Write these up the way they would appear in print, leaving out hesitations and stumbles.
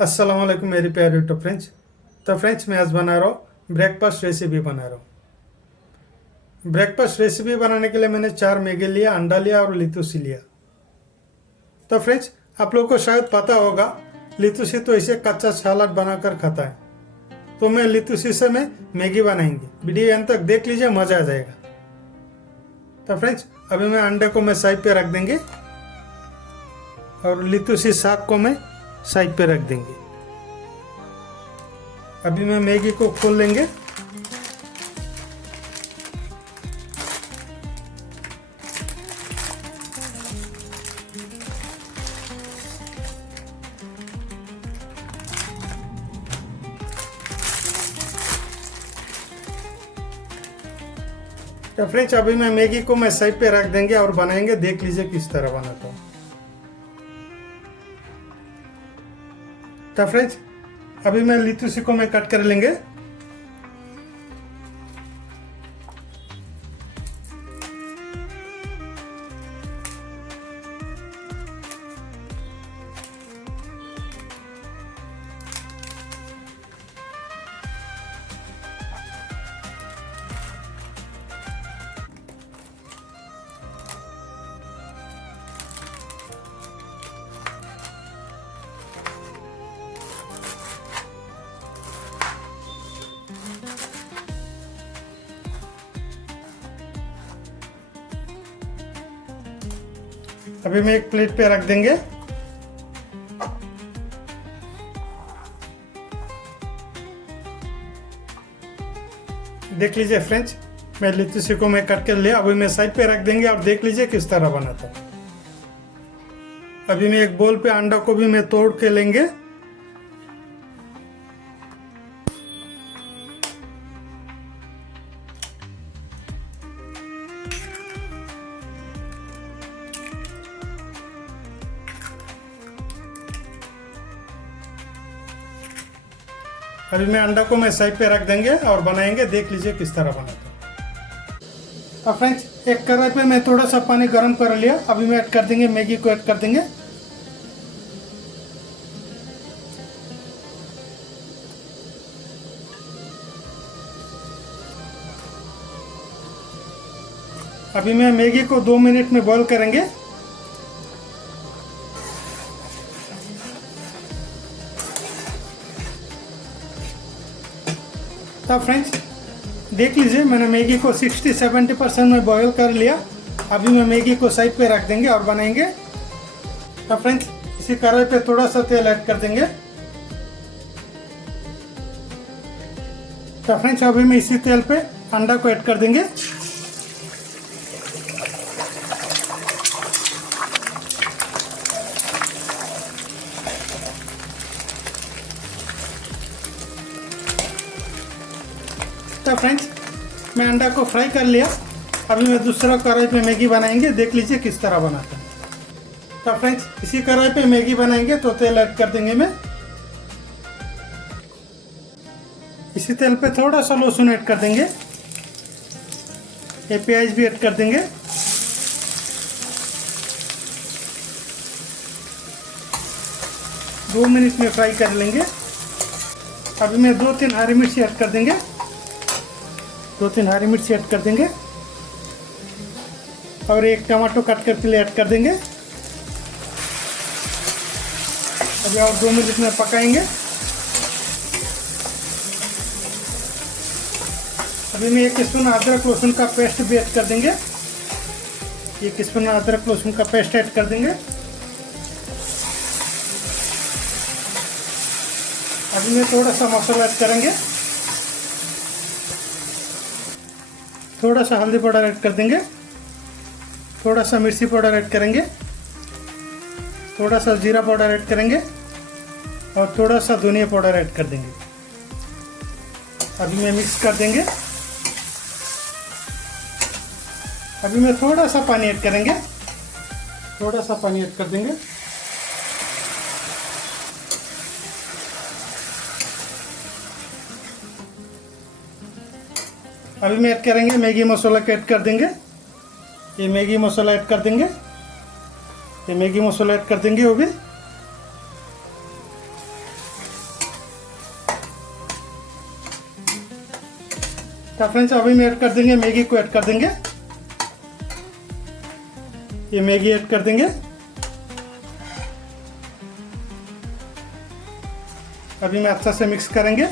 अस्सलाम वालेकुम मेरी प्यारे यूट्यूब फ्रेंड्स। तो फ्रेंड्स मैं आज बना रहा हूँ ब्रेकफास्ट रेसिपी बना रहा हूँ। ब्रेकफास्ट रेसिपी बनाने के लिए मैंने 4 मैगी लिया, अंडा लिया और लितुसी लिया। तो फ्रेंड्स आप लोगों को शायद पता होगा लितुसी तो इसे कच्चा सलाद बनाकर खाता है। तो मैं लितुसी से मैं मैगी बनाएंगे, वीडियो अंत तक देख लीजिए, मज़ा आ जाएगा। तो फ्रेंड्स अभी मैं अंडे को मैं साइड पे रख देंगे और लितुसी साग को मैं साइड पे रख देंगे। अभी मैं मैगी को खोल लेंगे। तो फ्रेंड्स अभी मैं मैगी को मैं साइड पे रख देंगे और बनाएंगे, देख लीजिए किस तरह बनाता हूँ। तो फ्रेंड्स अभी मैं लितुसी को मैं कट कर लेंगे। अभी मैं एक प्लेट पे रख देंगे। देख लीजिए फ्रेंड्स मैं लितुसी को मैं कट कर लिया। अभी मैं साइड पे रख देंगे और देख लीजिए किस तरह बनाता हूँ। अभी मैं एक बोल पे अंडा को भी मैं तोड़ के लेंगे। अभी मैं अंडा को मैं साइड पे रख देंगे और बनाएंगे, देख लीजिए किस तरह बनाता हूँ। अब फ्रेंड्स एक कढ़ाई पे मैं थोड़ा सा पानी गर्म कर लिया। अभी मैं ऐड कर देंगे, मैगी को ऐड कर देंगे। अभी मैं मैगी को 2 मिनट में बॉईल करेंगे। तो फ्रेंड्स देख लीजिए मैंने मैगी को 60-70% में बॉईल कर लिया। अभी मैं मैगी को साइड पे रख देंगे और बनाएंगे। तो फ्रेंड्स इसी कढ़ाई पे थोड़ा सा तेल ऐड कर देंगे। तो फ्रेंड्स अभी मैं इसी तेल पे अंडा को ऐड कर देंगे। तो फ्रेंड्स मैं अंडा को फ्राई कर लिया। अभी मैं दूसरा कढ़ाई पे मैगी बनाएंगे, देख लीजिए किस तरह बनाता है। तो फ्रेंड्स इसी कढ़ाई पे मैगी बनाएंगे तो तेल ऐड कर देंगे। मैं इसी तेल पे थोड़ा सा लहसुन ऐड कर देंगे। ये प्याज भी ऐड कर देंगे। दो मिनट में फ्राई कर लेंगे। अभी मैं 2-3 हरी मिर्ची ऐड कर देंगे। 2-3 हरी मिर्ची ऐड कर देंगे और एक टमाटो कट करके ऐड कर देंगे। अभी और 2 मिनट में पकाएंगे। अभी मैं 1 स्पून अदरक लहसुन का पेस्ट भी ऐड कर देंगे। 1 स्पून अदरक लहसुन का पेस्ट ऐड कर देंगे। अभी मैं थोड़ा सा मसाला ऐड करेंगे। थोड़ा सा हल्दी पाउडर ऐड कर देंगे। थोड़ा सा मिर्ची पाउडर ऐड करेंगे। थोड़ा सा जीरा पाउडर ऐड करेंगे और थोड़ा सा धनिया पाउडर ऐड कर देंगे। अभी मैं मिक्स कर देंगे। अभी मैं थोड़ा सा पानी ऐड करेंगे। थोड़ा सा पानी ऐड कर देंगे। अभी मैं ऐड करेंगे मैगी मसाला को ऐड कर देंगे। ये मैगी मसाला ऐड कर देंगे। ये मैगी मसाला ऐड कर देंगे वो भी। तो फ्रेंड्स अभी में ऐड कर देंगे मैगी को ऐड कर देंगे। ये मैगी ऐड कर देंगे। अभी में अच्छा से मिक्स करेंगे।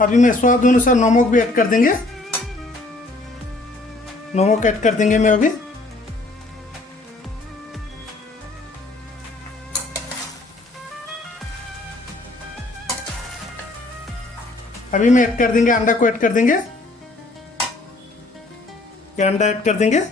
अभी मैं स्वाद अनुसार नमक भी ऐड कर देंगे। नमक ऐड कर देंगे मैं अभी। अभी मैं ऐड कर देंगे अंडा को ऐड कर देंगे। ये अंडा ऐड कर देंगे।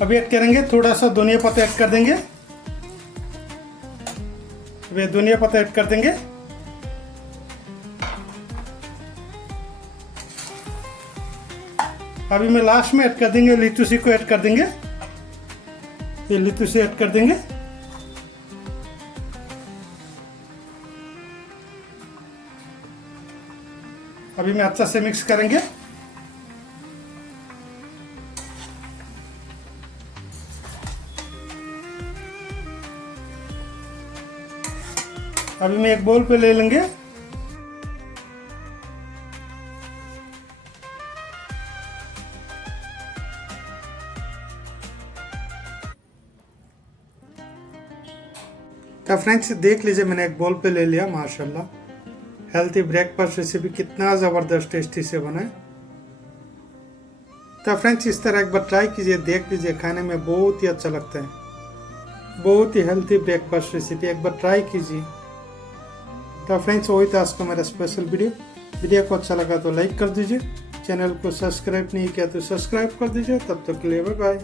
अभी ऐड करेंगे थोड़ा सा धनिया पत्ता ऐड कर देंगे। अभी धनिया पत्ता ऐड कर देंगे। अभी मैं लास्ट में ऐड कर देंगे लिटूसी को ऐड कर देंगे। ये लिटूसी ऐड कर देंगे। अभी मैं अच्छा से मिक्स करेंगे। अभी मैं एक बोल पे ले लेंगे। तो फ्रेंड्स देख लीजिए मैंने एक बोल पे ले लिया। माशाल्लाह हेल्थी ब्रेकफास्ट रेसिपी कितना ज़बरदस्त टेस्टी से बना है। तो फ्रेंड्स इस तरह एक बार ट्राई कीजिए, देख लीजिए, खाने में बहुत ही अच्छा लगता है। बहुत ही हेल्थी ब्रेकफास्ट रेसिपी, एक बार ट्राई कीजिए। तो फ्रेंड्स वही था आज का मेरा स्पेशल वीडियो को अच्छा लगा तो लाइक कर दीजिए, चैनल को सब्सक्राइब नहीं किया तो सब्सक्राइब कर दीजिए। तब तक के लिए बाय बाय।